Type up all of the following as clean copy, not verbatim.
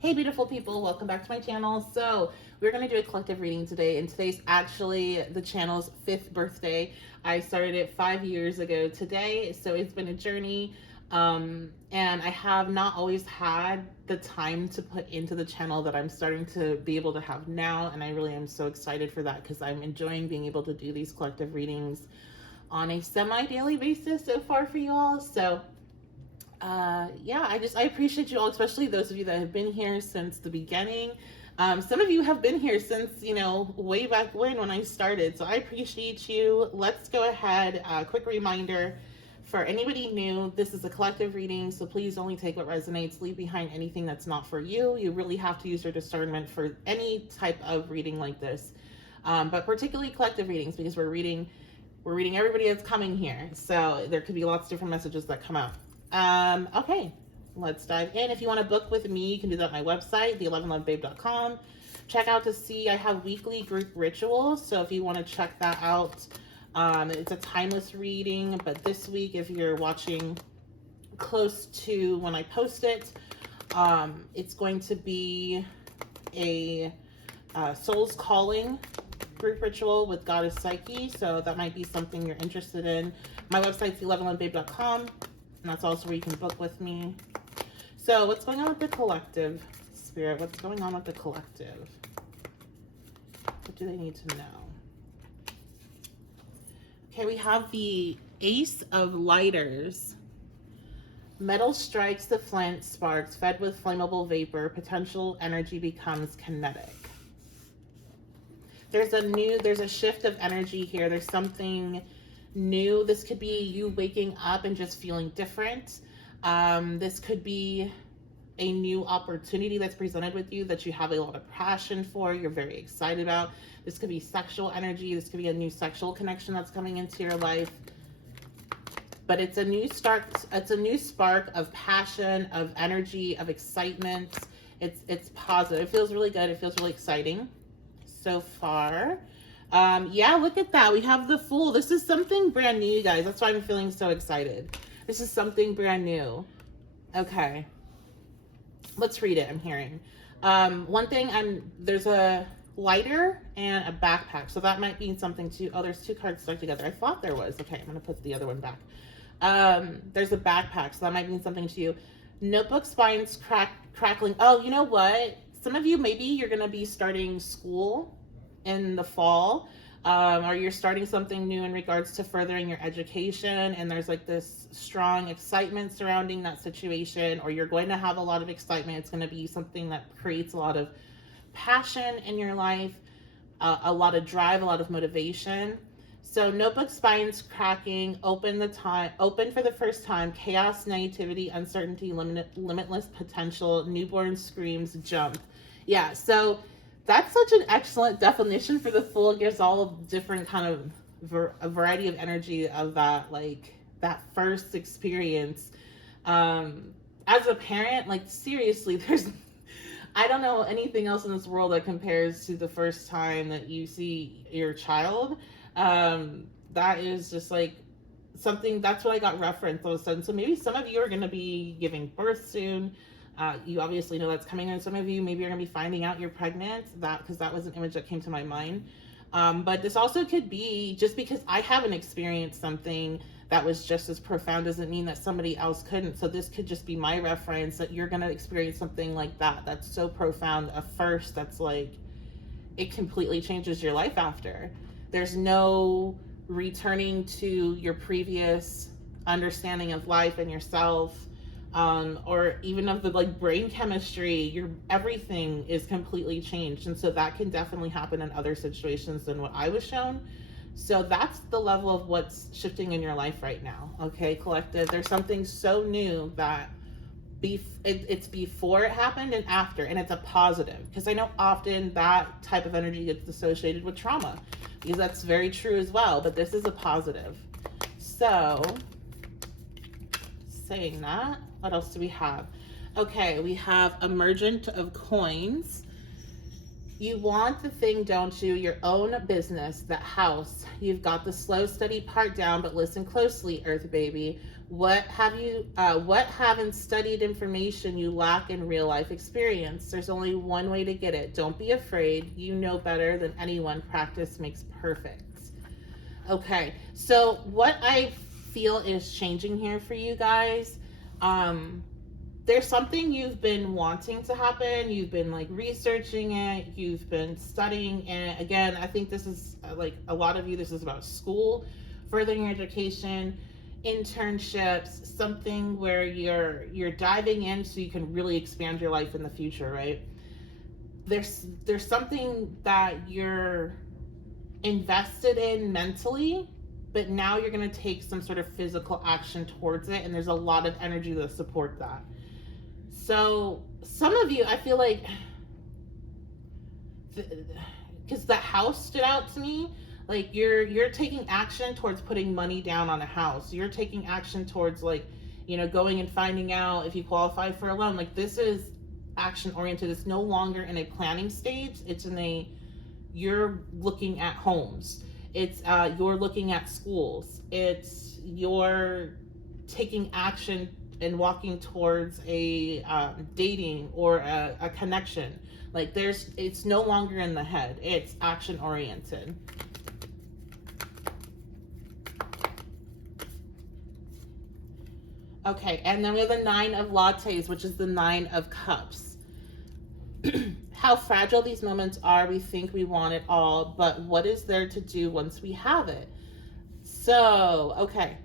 Hey beautiful people, welcome back to my channel. So we're going to do a collective reading today, and today's actually the channel's 5th birthday. I started it 5 years ago today, so it's been a journey, and I have not always had the time to put into the channel that I'm starting to be able to have now, and I really am so excited for that because I'm enjoying being able to do these collective readings on a semi-daily basis so far for you all. So yeah, I appreciate you all, especially those of you that have been here since the beginning. Some of you have been here since, way back when I started. So I appreciate you. Let's go ahead. Quick reminder for anybody new, this is a collective reading. So please only take what resonates, leave behind anything that's not for you. You really have to use your discernment for any type of reading like this. But particularly collective readings, because we're reading everybody that's coming here. So there could be lots of different messages that come out. Okay, let's dive in. If you want to book with me, you can do that on my website, the11lovebabe.com. Check out to see, I have weekly group rituals. So if you want to check that out, it's a timeless reading. But this week, if you're watching close to when I post it, it's going to be a Soul's Calling group ritual with Goddess Psyche. So that might be something you're interested in. My website's the11lovebabe.com. And that's also where you can book with me. So what's going on with the collective, Spirit? What's going on with the collective? What do they need to know? Okay, we have the Ace of Lighters. Metal strikes the flint, sparks, fed with flammable vapor, potential energy becomes kinetic. There's a shift of energy here. There's something new. This could be you waking up and just feeling different. This could be a new opportunity that's presented with you that you have a lot of passion for, you're very excited about. This could be sexual energy. This could be a new sexual connection that's coming into your life. But it's a new start. It's a new spark of passion, of energy, of excitement. It's positive. It feels really good. It feels really exciting so far. Yeah, look at that. We have the Fool. This is something brand new, you guys. That's why I'm feeling so excited. This is something brand new. Okay. Let's read it. I'm hearing. One thing, there's a lighter and a backpack. So that might mean something too. Oh, there's 2 cards stuck together. I thought there was. Okay, I'm going to put the other one back. There's a backpack. So that might mean something to you. Notebook spines crackling. Oh, you know what? Some of you, maybe you're going to be starting school in the fall, or you're starting something new in regards to furthering your education, and there's like this strong excitement surrounding that situation, or you're going to have a lot of excitement. It's going to be something that creates a lot of passion in your life, a lot of drive, a lot of motivation. So notebook spines cracking, open for the first time, chaos, naivety, uncertainty, limitless potential, newborn screams, jump. Yeah, so that's such an excellent definition for the Fool. It gives all different kind of a variety of energy of that, like that first experience. As a parent, like seriously, I don't know anything else in this world that compares to the first time that you see your child. That is just like something, that's what I got referenced all of a sudden. So maybe some of you are going to be giving birth soon. You obviously know that's coming, and some of you maybe are going to be finding out you're pregnant, because that was an image that came to my mind. But this also could be, just because I haven't experienced something that was just as profound doesn't mean that somebody else couldn't. So this could just be my reference that you're going to experience something like that that's so profound at first, that's like it completely changes your life after. There's no returning to your previous understanding of life and yourself, or even of the like brain chemistry. Everything is completely changed, and so that can definitely happen in other situations than what I was shown. So that's the level of what's shifting in your life right now. Okay, collective, there's something so new that it's before it happened and after, and it's a positive, because I know often that type of energy gets associated with trauma, because that's very true as well, but this is a positive. So saying that, what else do we have? Okay, we have Emergent of Coins. You want the thing, don't you? Your own business, that house. You've got the slow, steady part down, but listen closely, Earth baby. What haven't studied information you lack in real life experience? There's only one way to get it. Don't be afraid. You know better than anyone. Practice makes perfect. Okay, so what I feel is changing here for you guys. There's something you've been wanting to happen. You've been like researching it. You've been studying it. Again, I think this is like a lot of you, this is about school, furthering your education, internships, something where you're diving in so you can really expand your life in the future, right? There's something that you're invested in mentally, but now you're going to take some sort of physical action towards it, and there's a lot of energy to support that. So some of you, I feel like, because the house stood out to me, like you're taking action towards putting money down on a house. You're taking action towards, like, you know, going and finding out if you qualify for a loan. Like, this is action oriented. It's no longer in a planning stage. It's in a, you're looking at homes. It's you're looking at schools. It's you're taking action and walking towards a dating or a connection. Like, it's no longer in the head. It's action oriented. Okay, and then we have the 9 of lattes, which is the 9 of cups. How fragile these moments are. We think we want it all, but what is there to do once we have it? So, okay.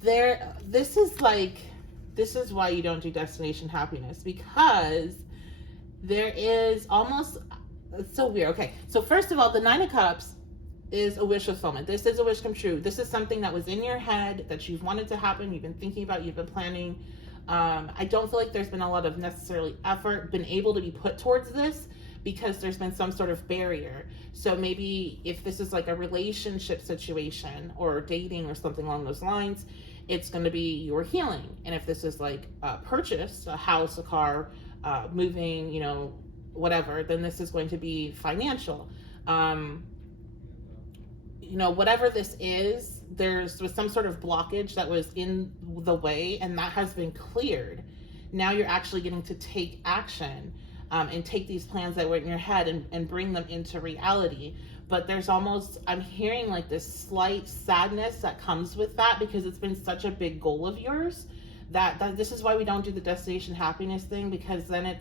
This is why you don't do destination happiness, because there is almost, it's so weird. Okay, so first of all, the 9 of cups is a wish fulfillment. This is a wish come true. This is something that was in your head that you've wanted to happen, you've been thinking about, you've been planning. I don't feel like there's been a lot of necessarily effort been able to be put towards this, because there's been some sort of barrier. So maybe if this is like a relationship situation or dating or something along those lines, it's going to be your healing. And if this is like a purchase, a house, a car, moving, you know, whatever, then this is going to be financial. You know, whatever this is, there was some sort of blockage that was in the way, and that has been cleared. Now you're actually getting to take action and take these plans that were in your head and bring them into reality. But there's almost, I'm hearing like this slight sadness that comes with that, because it's been such a big goal of yours that this is why we don't do the destination happiness thing, because then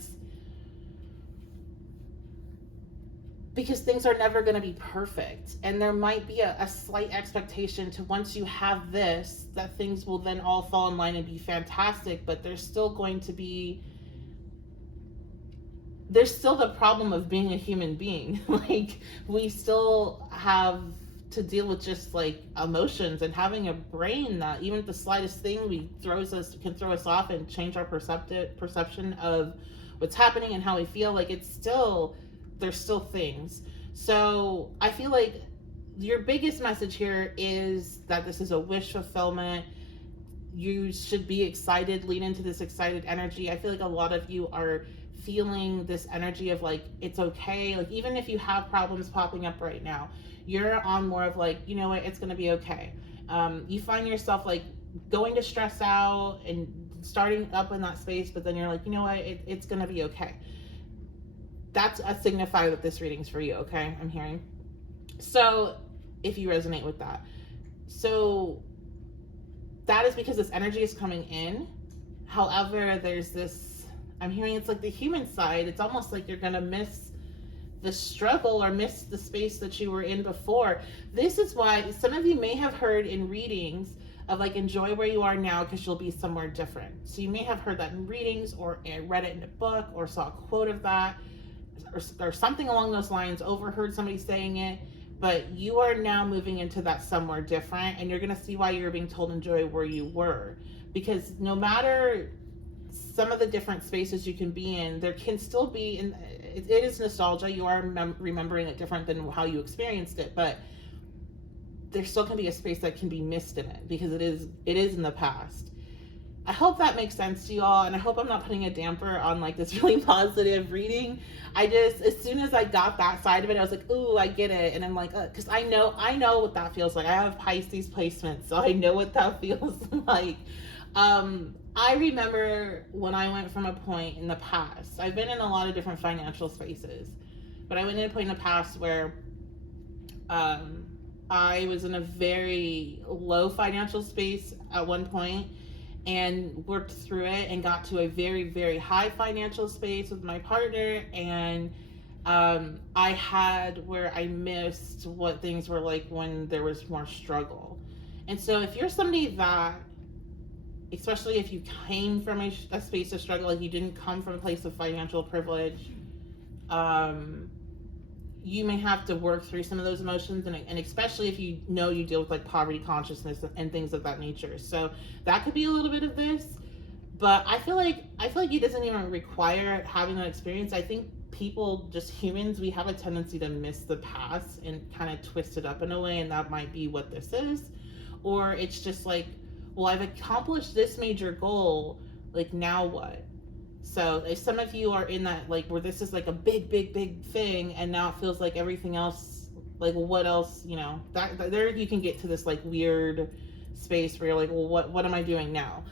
because things are never going to be perfect, and there might be a slight expectation to, once you have this, that things will then all fall in line and be fantastic. But there's still the problem of being a human being. Like, we still have to deal with just like emotions and having a brain that even the slightest thing can throw us off and change our perception of what's happening and how we feel. Like, there's still things. So I feel like your biggest message here is that this is a wish fulfillment. You should be excited, lean into this excited energy. I feel like a lot of you are feeling this energy of like, it's okay. Like, even if you have problems popping up right now, you're on more of like, you know what, it's going to be okay. You find yourself like going to stress out and starting up in that space, but then you're like, you know what, it's going to be okay. That's a signifier that this reading's for you, okay? I'm hearing. So if you resonate with that. So that is because this energy is coming in. However, there's this, I'm hearing it's like the human side. It's almost like you're going to miss the struggle or miss the space that you were in before. This is why some of you may have heard in readings of like, enjoy where you are now because you'll be somewhere different. So you may have heard that in readings, or read it in a book, or saw a quote of that, or something along those lines, overheard somebody saying it. But you are now moving into that somewhere different, and you're going to see why you're being told enjoy where you were. Because no matter some of the different spaces you can be in, there can still be, and it is nostalgia, you are remembering it different than how you experienced it, but there still can be a space that can be missed in it, because it is in the past. I hope that makes sense to you all, and I hope I'm not putting a damper on like this really positive reading. I just, as soon as I got that side of it, I was like, ooh, I get it. And I'm like, because I know what that feels like. I have Pisces placement, so I know what that feels like. I remember when I went from a point in the past, I've been in a lot of different financial spaces, but I went in a point in the past where I was in a very low financial space at one point and worked through it and got to a very, very high financial space with my partner. And I had where I missed what things were like when there was more struggle. And so if you're somebody that, especially if you came from a space of struggle, like you didn't come from a place of financial privilege, you may have to work through some of those emotions, and especially if you know you deal with like poverty consciousness and things of that nature. So that could be a little bit of this, but I feel like it doesn't even require having that experience. I think people, just humans, we have a tendency to miss the past and kind of twist it up in a way, and that might be what this is. Or it's just like, well, I've accomplished this major goal, like now what? So if some of you are in that, like, where this is like a big, big, big thing, and now it feels like everything else, like, well, what else, you know, that there you can get to this like weird space where you're like, well, what am I doing now?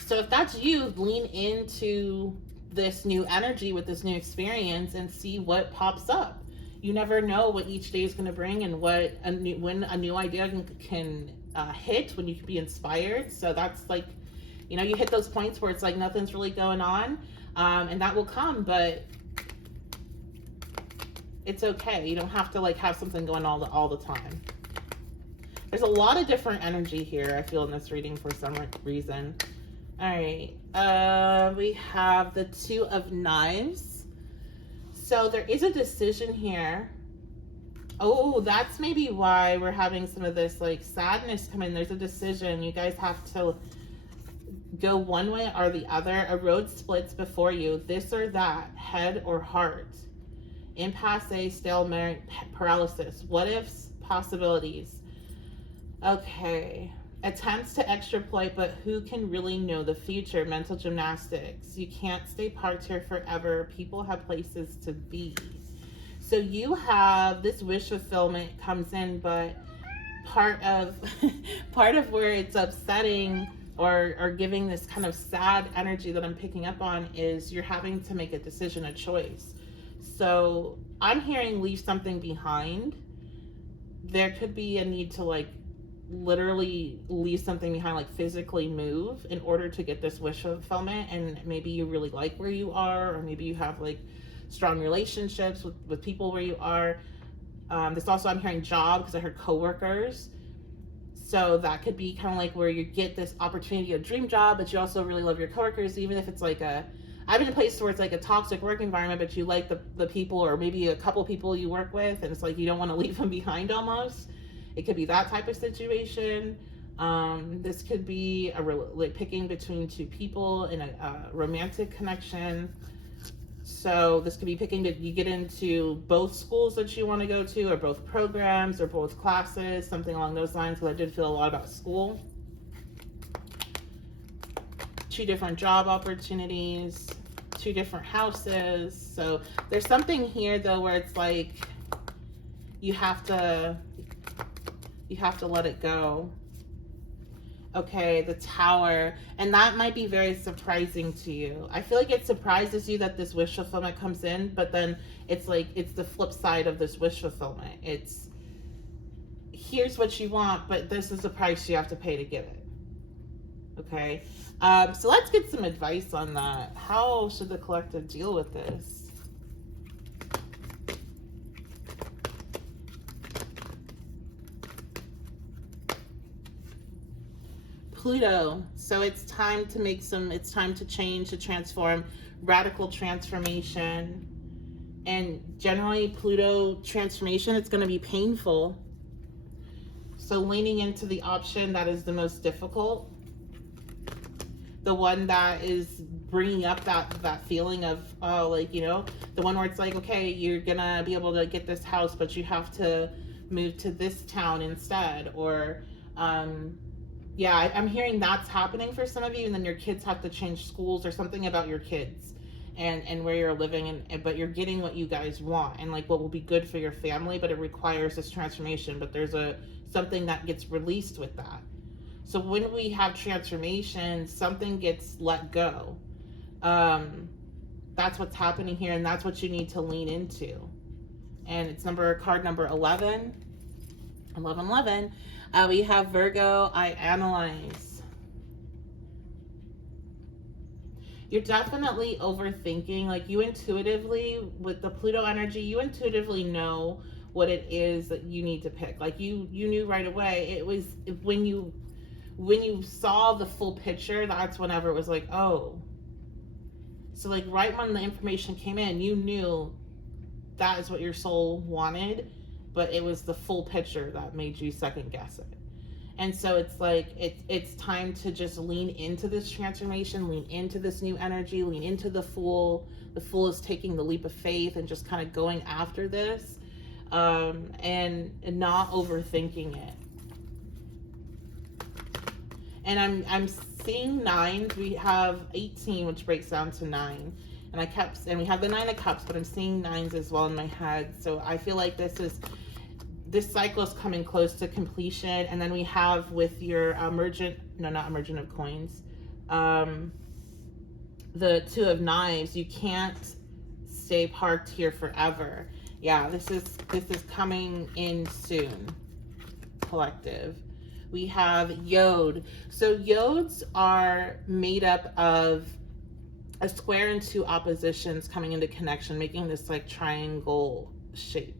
So if that's you, lean into this new energy with this new experience and see what pops up. You never know what each day is going to bring, and when a new idea can hit, when you can be inspired. So that's like, you know, you hit those points where it's like nothing's really going on, and that will come, but it's okay. You don't have to like have something going all the time. There's a lot of different energy here, I feel, in this reading for some reason. All right, we have the Two of Knives. So there is a decision here. Oh, that's maybe why we're having some of this like sadness come in. There's a decision. You guys have to go one way or the other. A road splits before you. This or that, head or heart. Impasse, stalemate, paralysis. What ifs, possibilities. Okay. Attempts to extrapolate, but who can really know the future? Mental gymnastics. You can't stay parked here forever. People have places to be. So you have this wish fulfillment comes in, but part of where it's upsetting or giving this kind of sad energy that I'm picking up on is you're having to make a decision, a choice. So I'm hearing leave something behind. There could be a need to like literally leave something behind, like physically move in order to get this wish fulfillment. And maybe you really like where you are, or maybe you have like strong relationships with people where you are. This also, I'm hearing job, because I heard coworkers. So that could be kind of like where you get this opportunity, a dream job, but you also really love your coworkers, even if it's like I've been in a place where it's like a toxic work environment, but you like the people, or maybe a couple people you work with, and it's like you don't want to leave them behind almost. It could be that type of situation. This could be like picking between two people in a romantic connection. So this could be picking that you get into both schools that you want to go to, or both programs, or both classes, something along those lines, because I did feel a lot about school. 2 different job opportunities, 2 different houses. So there's something here though where it's like you have to let it go. Okay, the Tower, and that might be very surprising to you. I feel like it surprises you that this wish fulfillment comes in, but then it's like it's the flip side of this wish fulfillment. It's here's what you want, but this is the price you have to pay to get it. Okay, so let's get some advice on that. How should the collective deal with this? Pluto. So it's time to it's time to change, to transform, radical transformation. And generally Pluto transformation, it's going to be painful. So leaning into the option that is the most difficult, the one that is bringing up that feeling of, oh, like, you know, the one where it's like, okay, you're going to be able to get this house, but you have to move to this town instead, or, Yeah, I'm hearing that's happening for some of you, and then your kids have to change schools or something about your kids and where you're living, and but you're getting what you guys want and like what will be good for your family, but it requires this transformation. But there's a something that gets released with that. So when we have transformation, something gets let go. Um, that's what's happening here, and that's what you need to lean into. And it's card number 11. 11, 11. We have Virgo, I analyze. You're definitely overthinking. Like you intuitively, with the Pluto energy, you intuitively know what it is that you need to pick. Like you knew right away. It was when you saw the full picture, that's whenever it was like, oh. So like right when the information came in, you knew that is what your soul wanted, but it was the full picture that made you second guess it. And so it's like it's time to just lean into this transformation, lean into this new energy, lean into the Fool. The Fool is taking the leap of faith and just kind of going after this, and not overthinking it. And I'm seeing nines. We have 18, which breaks down to 9. And we have the 9 of Cups, but I'm seeing 9s as well in my head. So I feel like this cycle is coming close to completion. And then we have with your not emergent of coins, the 2 of Knives. You can't stay parked here forever. Yeah, this is coming in soon, collective. We have Yod. So Yods are made up of a square and 2 oppositions coming into connection, making this like triangle shape.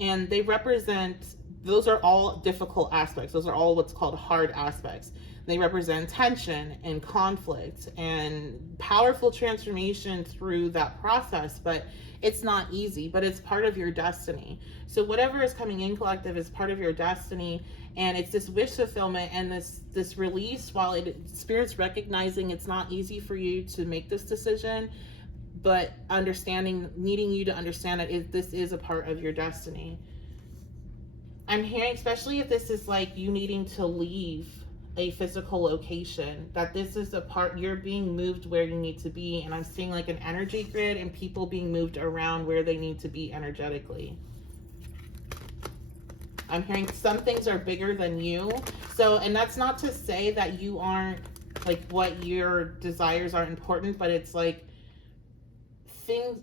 And they represent, those are all difficult aspects. Those are all what's called hard aspects. They represent tension and conflict and powerful transformation through that process, but it's not easy, but it's part of your destiny. So whatever is coming in, collective, is part of your destiny, and it's this wish fulfillment and this release, while Spirit's recognizing it's not easy for you to make this decision, but needing you to understand that this is a part of your destiny. I'm hearing, especially if this is like you needing to leave a physical location, that this is a part, you're being moved where you need to be. And I'm seeing like an energy grid and people being moved around where they need to be energetically. I'm hearing some things are bigger than you. So, and that's not to say that you aren't, like, what your desires aren't important, but it's like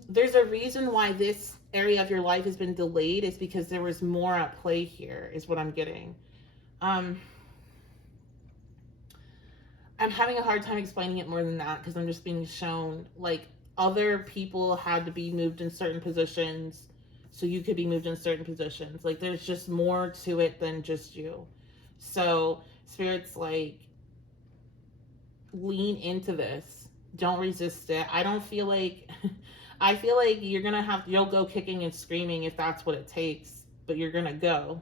there's a reason why this area of your life has been delayed, is because there was more at play here, is what I'm getting. I'm having a hard time explaining it more than that, because I'm just being shown like other people had to be moved in certain positions so you could be moved in certain positions. Like there's just more to it than just you. So Spirit's like, lean into this. Don't resist it. I don't feel like I feel like you'll go kicking and screaming if that's what it takes, but you're gonna go.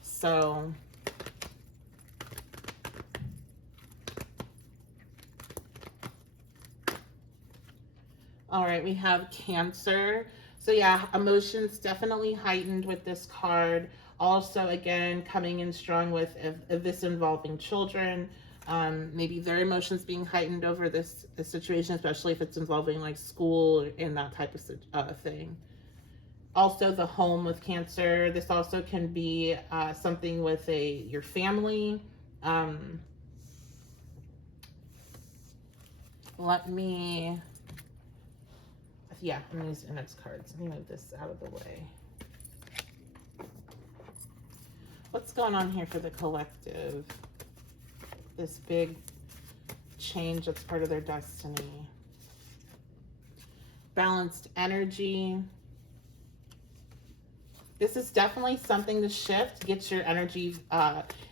So all right, we have Cancer. So yeah, emotions definitely heightened with this card. Also, again, coming in strong with if this involving children. Maybe their emotions being heightened over this situation, especially if it's involving like school and that type of thing. Also, the home with Cancer. This also can be something with your family. Yeah, I'm going to use index cards. Let me move this out of the way. What's going on here for the collective? This big change that's part of their destiny. Balanced energy. This is definitely something to shift, get your energy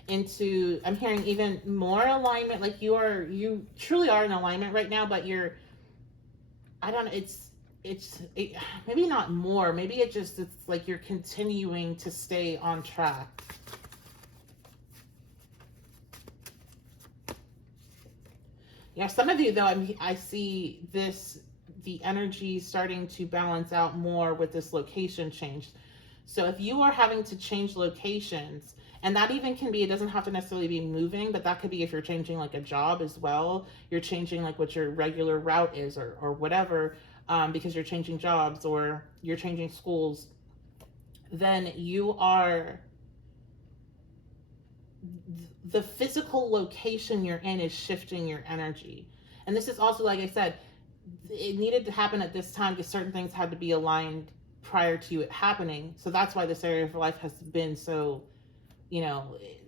into, I'm hearing even more alignment. Like you truly are in alignment right now, but I don't know, it's maybe not more, maybe it's like you're continuing to stay on track. Yeah, some of you though, I see the energy starting to balance out more with this location change. So if you are having to change locations, And that even can be, it doesn't have to necessarily be moving, but that could be if you're changing like a job as well. You're changing like what your regular route is, or whatever, because you're changing jobs or you're changing schools. Then you are, the physical location you're in is shifting your energy. And this is also, like I said, it needed to happen at this time because certain things had to be aligned prior to it happening. So that's why this area of life has been so,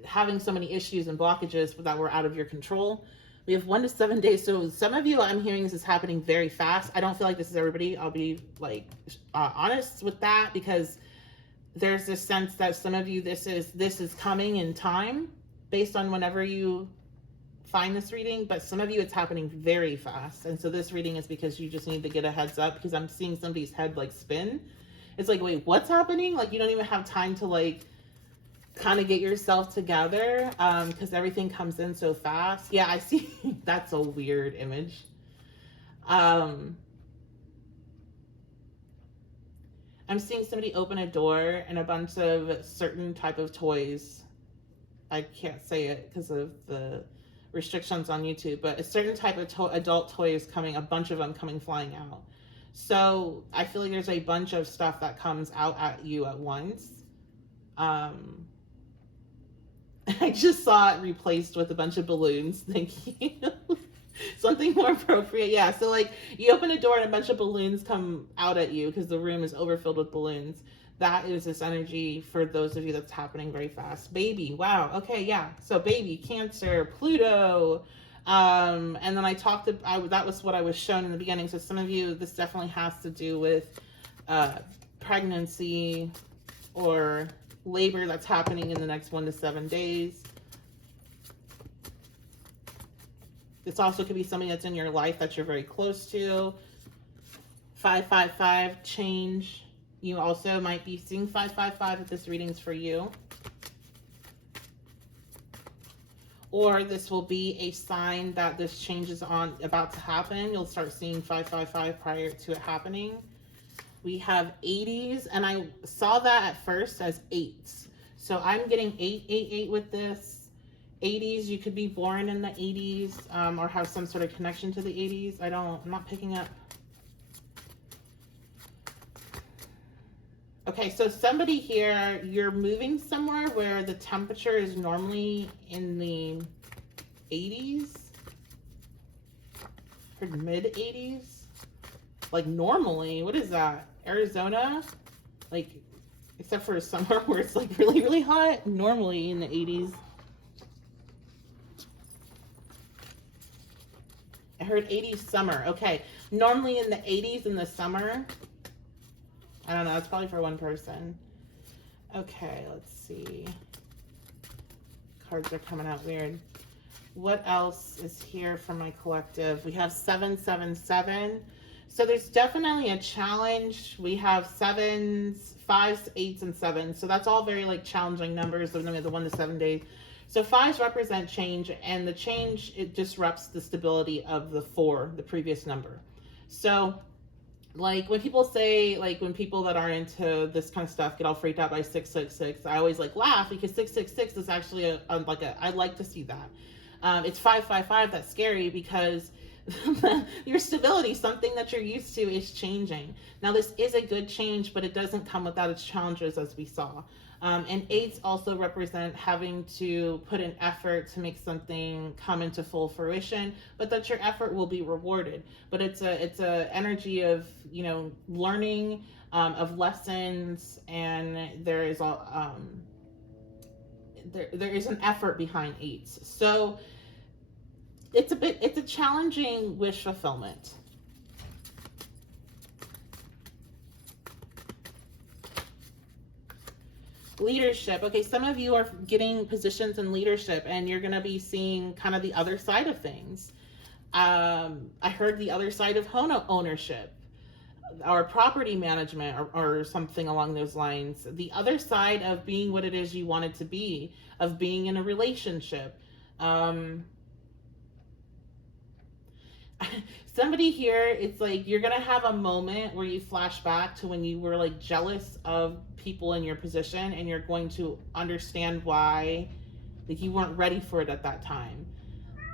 having so many issues and blockages that were out of your control. We have 1 to 7 days. So some of you, I'm hearing this is happening very fast. I don't feel like this is everybody. I'll be like honest with that, because there's this sense that some of you, this is coming in time based on whenever you find this reading, but some of you it's happening very fast. And so this reading is because you just need to get a heads up, because I'm seeing somebody's head like spin. It's like, wait, what's happening? Like, you don't even have time to like kind of get yourself together, because everything comes in so fast. Yeah, I see. That's a weird image. I'm seeing somebody open a door and a bunch of certain type of toys. I can't say it because of the restrictions on YouTube, but a certain type of adult toy is coming, a bunch of them coming flying out. So I feel like there's a bunch of stuff that comes out at you at once. I just saw it replaced with a bunch of balloons. Thank you. Something more appropriate. Yeah, so like you open a door and a bunch of balloons come out at you because the room is overfilled with balloons. That is this energy for those of you that's happening very fast. Baby, wow. Okay, yeah. So baby, Cancer, Pluto. And then I talked about, that was what I was shown in the beginning. So some of you, this definitely has to do with pregnancy or labor that's happening in the next 1 to 7 days. This also could be somebody that's in your life that you're very close to. 555, change. You also might be seeing 555 if this reading's for you. Or this will be a sign that this change is about to happen. You'll start seeing 555 prior to it happening. We have 80s, and I saw that at first as 8s. So I'm getting 888 with this. 80s, you could be born in the 80s, or have some sort of connection to the 80s. I'm not picking up. Okay, so somebody here, you're moving somewhere where the temperature is normally in the 80s or mid 80s. Like normally, what is that? Arizona? Like, except for summer where it's like really, really hot, normally in the 80s. I heard 80s summer. Okay, normally in the 80s in the summer. I don't know, it's probably for one person. Okay, let's see. Cards are coming out weird. What else is here for my collective? We have 777. So there's definitely a challenge. We have 7s, 5s, 8s, and 7s. So that's all very like challenging numbers. The 1 to 7 days. So 5s represent change, and the change, it disrupts the stability of the 4, the previous number. So like when people say, like when people that are into this kind of stuff get all freaked out by 666, I always like laugh because 666 is actually I like to see that. It's 555 that's scary because your stability, something that you're used to, is changing. Now this is a good change, but it doesn't come without its challenges, as we saw. And 8s also represent having to put an effort to make something come into full fruition, but that your effort will be rewarded. But it's a energy of, learning, of lessons, and there is there is an effort behind 8s. So it's a challenging wish fulfillment. Leadership. Okay, some of you are getting positions in leadership, and you're going to be seeing kind of the other side of things. I heard the other side of home ownership or property management, or something along those lines. The other side of being what it is you want it to be, of being in a relationship. Somebody here, it's like you're gonna have a moment where you flash back to when you were like jealous of people in your position, and you're going to understand why like you weren't ready for it at that time,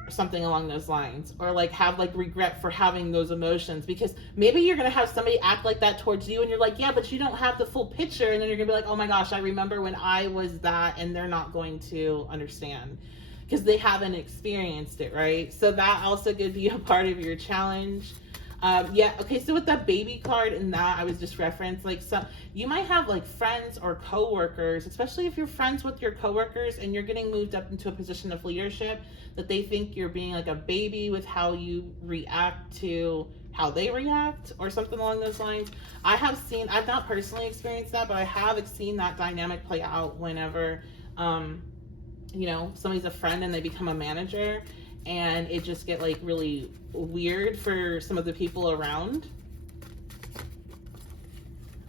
or something along those lines, or like have like regret for having those emotions, because maybe you're gonna have somebody act like that towards you, and you're like, yeah, but you don't have the full picture, and then you're gonna be like, oh my gosh, I remember when I was that, and they're not going to understand because they haven't experienced it, right? So that also could be a part of your challenge. Yeah, okay, so with that baby card and that I was just referenced, like, so you might have like friends or coworkers, especially if you're friends with your coworkers and you're getting moved up into a position of leadership, that they think you're being like a baby with how you react to how they react or something along those lines. I've not personally experienced that, but I have seen that dynamic play out whenever, somebody's a friend and they become a manager, and it just get like really weird for some of the people around.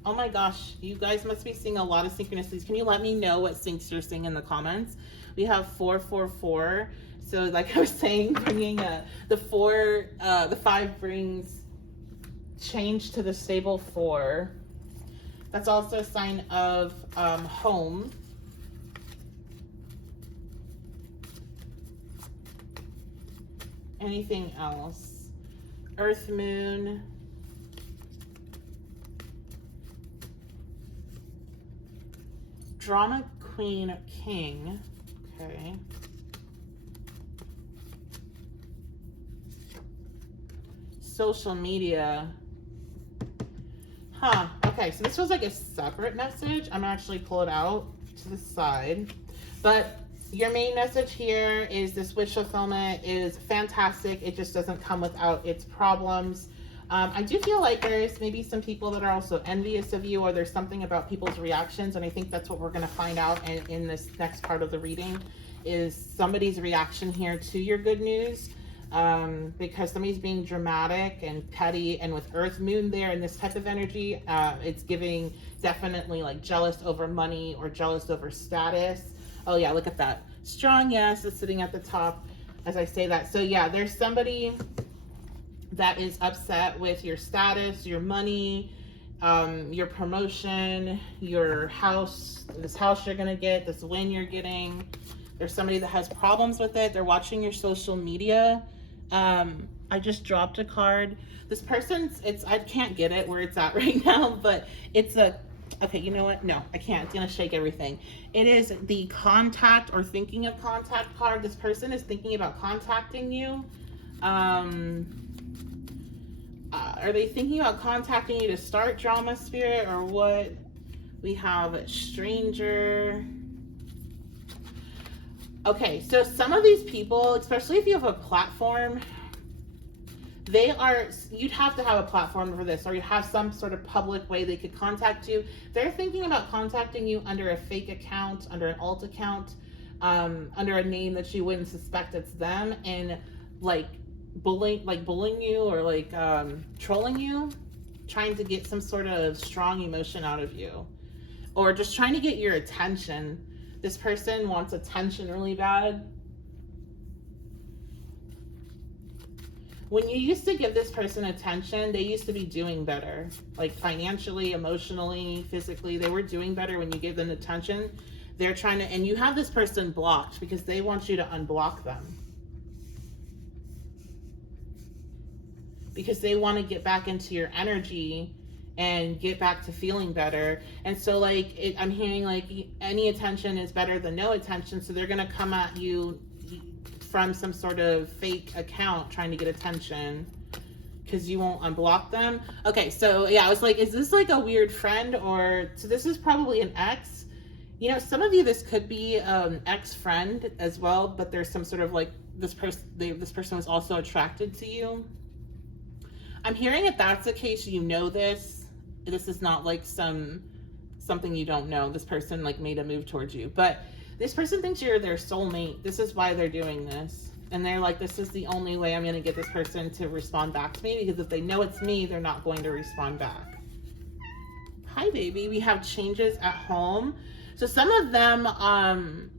Oh my gosh, you guys must be seeing a lot of synchronicities. Can you let me know what syncs you're seeing in the comments? We have 444. So like I was saying, bringing the 5 brings change to the stable 4. That's also a sign of home. Anything else? Earth, moon. Drama, queen, king. Okay. Social media. Huh. Okay, so this was like a separate message. I'm gonna actually pull it out to the side. But your main message here is this wish fulfillment is fantastic. It just doesn't come without its problems. I do feel like there's maybe some people that are also envious of you, or there's something about people's reactions, and I think that's what we're going to find out in this next part of the reading, is somebody's reaction here to your good news, because somebody's being dramatic and petty, and with Earth, Moon there and this type of energy, it's giving definitely like jealous over money or jealous over status. Oh yeah, look at that. Strong yes is sitting at the top as I say that. So yeah, there's somebody that is upset with your status, your money, your promotion, your house, this house you're gonna get, this win you're getting. There's somebody that has problems with it. They're watching your social media. I just dropped a card. This person's, I can't get it where it's at right now, but it's okay, you know what? No, I can't. It's gonna shake everything. It is the contact or thinking of contact card. This person is thinking about contacting you. Are they thinking about contacting you to start drama, spirit, or what? We have stranger. Okay, so some of these people, especially if you have a platform, you'd have to have a platform for this, or you have some sort of public way they could contact you. They're thinking about contacting you under a fake account, under an alt account, under a name that you wouldn't suspect it's them, and like bullying you, or like trolling you, trying to get some sort of strong emotion out of you, or just trying to get your attention. This person wants attention really bad. When you used to give this person attention, they used to be doing better, like financially, emotionally, physically. They were doing better when you give them attention. They're trying to, and you have this person blocked because they want you to unblock them, because they want to get back into your energy and get back to feeling better. And so like I'm hearing like any attention is better than no attention, so they're gonna come at you from some sort of fake account trying to get attention because you won't unblock them. Okay, so yeah, I was like, is this like a weird friend? Or so this is probably an ex. You know, some of you, this could be ex-friend as well, but there's some sort of like this person was also attracted to you. I'm hearing if that's the case, you know this is not like something you don't know. This person like made a move towards you, but this person thinks you're their soulmate. This is why they're doing this. And they're like, this is the only way I'm going to get this person to respond back to me, because if they know it's me, they're not going to respond back. Hi, baby. We have changes at home. So some of them,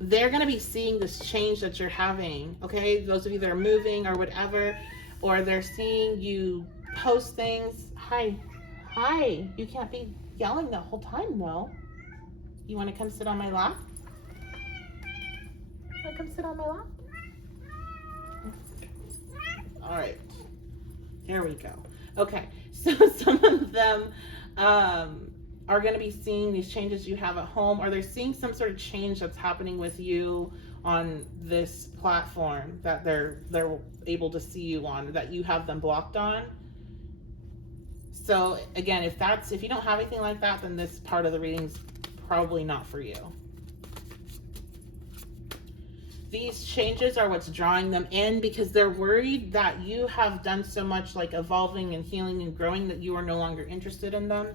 they're going to be seeing this change that you're having. Okay. Those of you that are moving or whatever, or they're seeing you post things. Hi, you can't be yelling the whole time though. You want to come sit on my lap? Want to come sit on my lap? All right, there we go. Okay, so some of them are going to be seeing these changes you have at home, or they're seeing some sort of change that's happening with you on this platform that they're able to see you on, that you have them blocked on. So again, if you don't have anything like that, then this part of the reading's probably not for you. These changes are what's drawing them in, because they're worried that you have done so much like evolving and healing and growing that you are no longer interested in them.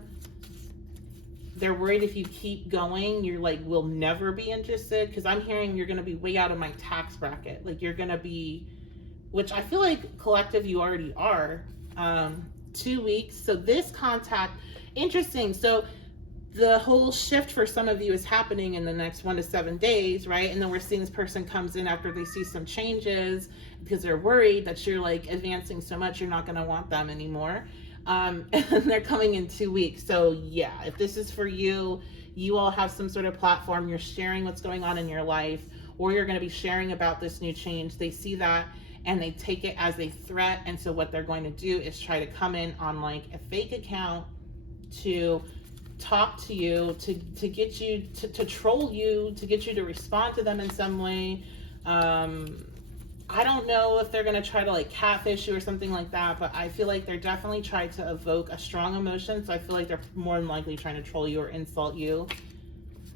They're worried if you keep going, you're like, will never be interested, because I'm hearing you're going to be way out of my tax bracket. Like you're going to be, which I feel like collective you already are. 2 weeks. So this contact, interesting. So the whole shift for some of you is happening in the next 1 to 7 days, right? And then we're seeing this person comes in after they see some changes because they're worried that you're like advancing so much you're not going to want them anymore. And they're coming in 2 weeks. So yeah, if this is for you, you all have some sort of platform, you're sharing what's going on in your life, or you're going to be sharing about this new change. They see that and they take it as a threat. And so what they're going to do is try to come in on like a fake account to talk to you, to get you to troll you, to get you to respond to them in some way. I don't know if they're going to try to like catfish you or something like that, but I feel like they're definitely trying to evoke a strong emotion. So I feel like they're more than likely trying to troll you or insult you.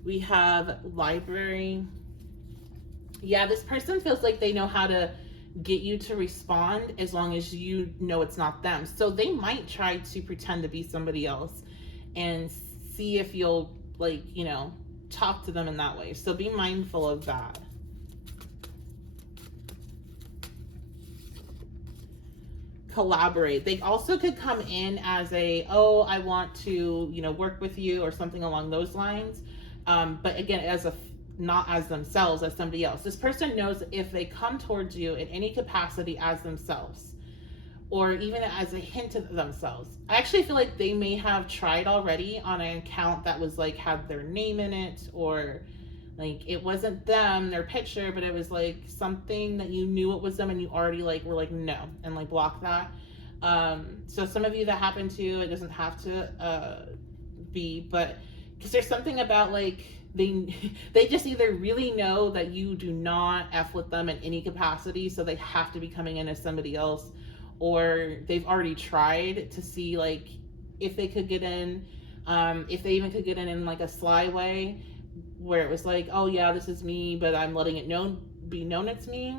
We have library. Yeah, this person feels like they know how to get you to respond as long as you know it's not them. So they might try to pretend to be somebody else and see if you'll like, you know, talk to them in that way. So be mindful of that. Collaborate. They also could come in as a, oh, I want to, you know, work with you or something along those lines. But again, as a, not as themselves, as somebody else. This person knows if they come towards you in any capacity as themselves, or even as a hint of themselves. I actually feel like they may have tried already on an account that was like, had their name in it, or like it wasn't them, their picture, but it was like something that you knew it was them and you already like were like, no, and like block that. So some of you that happen to, it doesn't have to be, but because there's something about like, they just either really know that you do not F with them in any capacity, so they have to be coming in as somebody else, or they've already tried to see like if they could get in, if they even could get in like a sly way, where it was like, oh yeah, this is me, but I'm letting it be known it's me.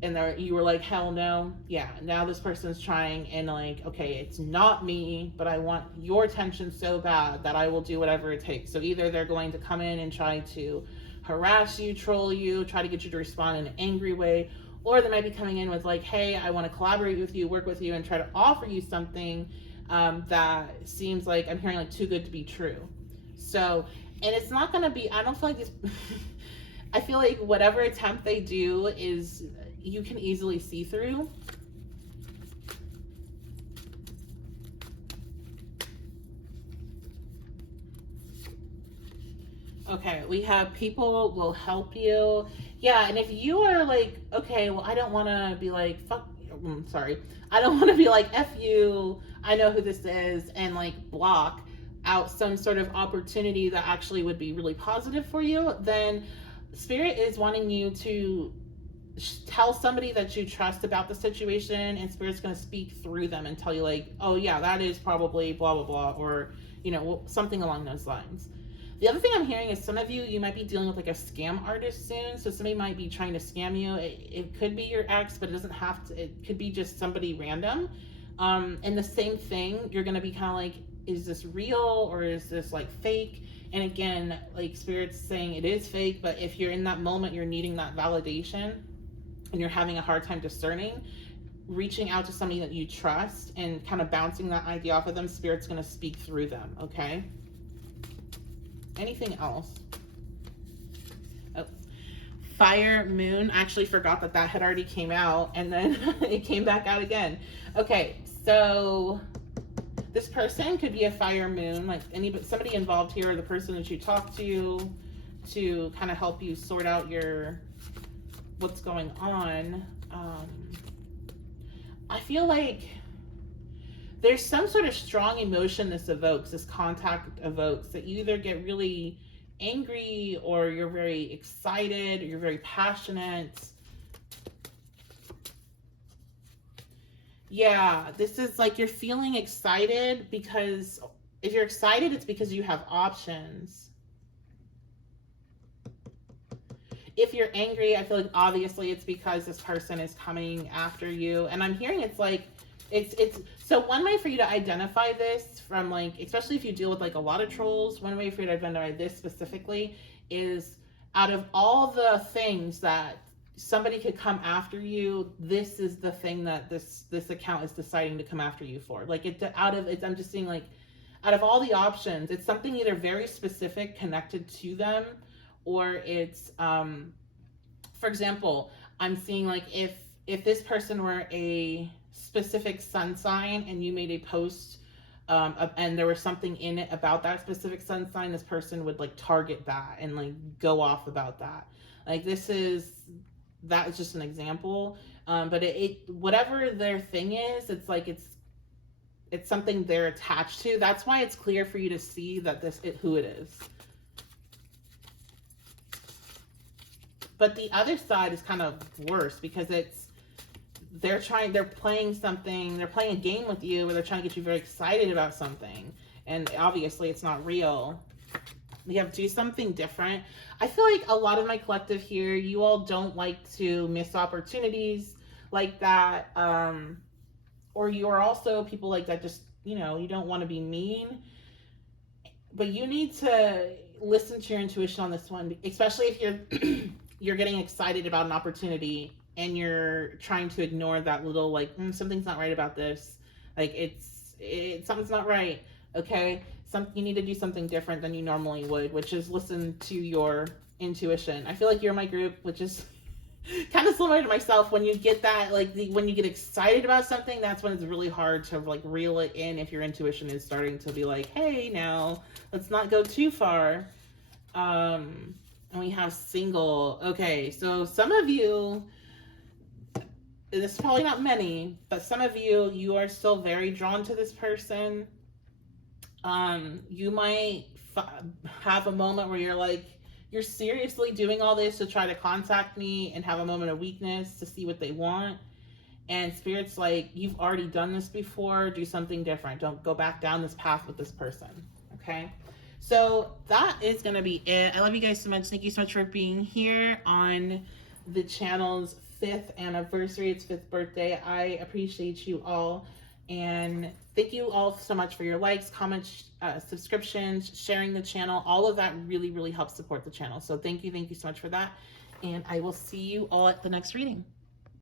And you were like, hell no. Yeah, now this person's trying and like, okay, it's not me, but I want your attention so bad that I will do whatever it takes. So either they're going to come in and try to harass you, troll you, try to get you to respond in an angry way, or they might be coming in with like, hey, I want to collaborate with you, work with you, and try to offer you something that seems like, I'm hearing like too good to be true. So, and it's not going to be, I don't feel like this, I feel like whatever attempt they do is, you can easily see through. Okay, we have people will help you. Yeah, and if you are like, okay, well, I don't want to be like, fuck, sorry. I don't want to be like, F you, I know who this is, and like block out some sort of opportunity that actually would be really positive for you, then Spirit is wanting you to tell somebody that you trust about the situation, and Spirit's going to speak through them and tell you like, oh yeah, that is probably blah, blah, blah, or, you know, something along those lines. The other thing I'm hearing is some of you might be dealing with like a scam artist soon. So somebody might be trying to scam you. It could be your ex, but it doesn't have to, it could be just somebody random. And the same thing, you're going to be kind of like, is this real or is this like fake? And again, like Spirit's saying it is fake, but if you're in that moment, you're needing that validation and you're having a hard time discerning, reaching out to somebody that you trust and kind of bouncing that idea off of them, Spirit's going to speak through them, okay? Anything else? Oh. Fire moon. I actually forgot that that had already came out, and then it came back out again. Okay, so this person could be a fire moon, like somebody involved here, or the person that you talk to kind of help you sort out what's going on. I feel like there's some sort of strong emotion this evokes, this contact evokes, that you either get really angry, or you're very excited, or you're very passionate. Yeah, this is like you're feeling excited, because if you're excited, it's because you have options. If you're angry, I feel like obviously it's because this person is coming after you. And I'm hearing it's like, it's so one way for you to identify this from, like, especially if you deal with like a lot of trolls, one way for you to identify this specifically is, out of all the things that somebody could come after you, this is the thing that this account is deciding to come after you for. Like, I'm just seeing, like, out of all the options, it's something either very specific connected to them, or it's for example, I'm seeing like if this person were a specific sun sign and you made a post and there was something in it about that specific sun sign, this person would like target that and like go off about that. Like, that is just an example, but it whatever their thing is, it's like it's something they're attached to. That's why it's clear for you to see that who it is. But the other side is kind of worse, because they're playing a game with you, where they're trying to get you very excited about something, and obviously it's not real. We have do something different. I feel like a lot of my collective here, you all don't like to miss opportunities like that, or you are also people like that, just, you don't want to be mean, but you need to listen to your intuition on this one, especially if you're getting excited about an opportunity and you're trying to ignore that little, like, something's not right about this. Like, something's not right. Okay. You need to do something different than you normally would, which is listen to your intuition. I feel like you're my group, which is kind of similar to myself. When you get that, like, when you get excited about something, that's when it's really hard to like reel it in, if your intuition is starting to be like, hey, now let's not go too far. And we have single. Okay, so some of you, this is probably not many, but some of you are still very drawn to this person. You might have a moment where you're like, you're seriously doing all this to try to contact me, and have a moment of weakness to see what they want. And Spirit's like, you've already done this before. Do something different. Don't go back down this path with this person. Okay? So that is going to be it. I love you guys so much. Thank you so much for being here on the channel's 5th anniversary. It's 5th birthday. I appreciate you all. And thank you all so much for your likes, comments, subscriptions, sharing the channel. All of that really, really helps support the channel. So thank you so much for that. And I will see you all at the next reading.